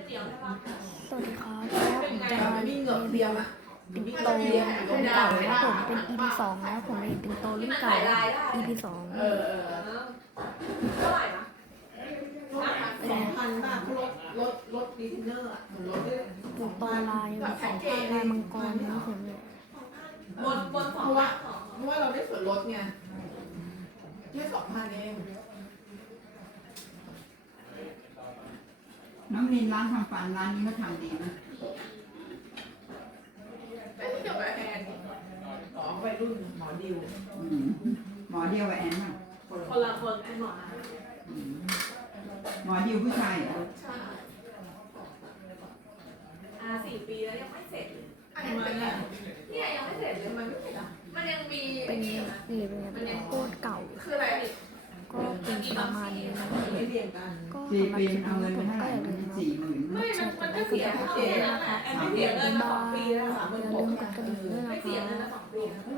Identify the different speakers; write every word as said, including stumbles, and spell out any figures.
Speaker 1: สวัสดีครับแล้วผมจะมารีวิวปิ่นโตรุ่นเก่าแล้วผมเป็น อี พี สองแล้วผมเห็นปิ่นโตรุ่นเก่า อี พี สอง
Speaker 2: เออเออเท่าไหร่นะสองพันบาทรถรถรถดีเทนเนอร์อ่ะรถ
Speaker 1: ปิ่นโตลายลายมังกรนะผมเลย
Speaker 2: บนบนเพราะว่าเพราะว่าเราได้ส่วนลดไงแค่สองพันเอง
Speaker 3: น้องลินร้านทำฟันร้านนี้ก็ทำดีนะ
Speaker 2: ไม่ใช่จะแบบแอนอ๋อไปรุ่นหมอดิว
Speaker 3: หมอเดียวกับแอนน่ะ
Speaker 2: คนละคนแอนหมอนะ
Speaker 3: หมอดิวผู้ชายเหรอ
Speaker 2: ใช่
Speaker 4: อ่าสี่ปีแล้วยังไม่เสร็จ
Speaker 2: อันนี้เป็นอะไร
Speaker 4: เนี่ยยังไม่เสร็จเลย
Speaker 2: มันไม่เป็นอะ
Speaker 4: มันยังมี
Speaker 1: เป็
Speaker 4: ไอ้
Speaker 1: น
Speaker 4: นี่อยู่นะ
Speaker 1: นี่เป็นแบบโคตรเก่า
Speaker 2: คืออะไร
Speaker 1: ก็เป็นประมาณนี้นะ
Speaker 2: ไม่เรียนกัน
Speaker 1: ก็
Speaker 3: สี่
Speaker 1: สำหรับ
Speaker 3: ปี
Speaker 1: คลิป
Speaker 3: เอาเงิ
Speaker 1: นี้
Speaker 3: น
Speaker 1: ผ
Speaker 3: ไป
Speaker 1: ม
Speaker 3: ให้
Speaker 1: ก็อย่าลืมนะ
Speaker 3: สี่หมื่น
Speaker 4: ไม่มันมันก็เสียเท่าเดิมนะแอนไม่เสียเงินมาสองปีแล้ว
Speaker 1: อย่าลืมกดกระดิ่งด้วยนะ
Speaker 4: ไม่
Speaker 1: ค
Speaker 4: เสียเงิน
Speaker 1: รั
Speaker 4: มา
Speaker 1: บ
Speaker 4: สองปี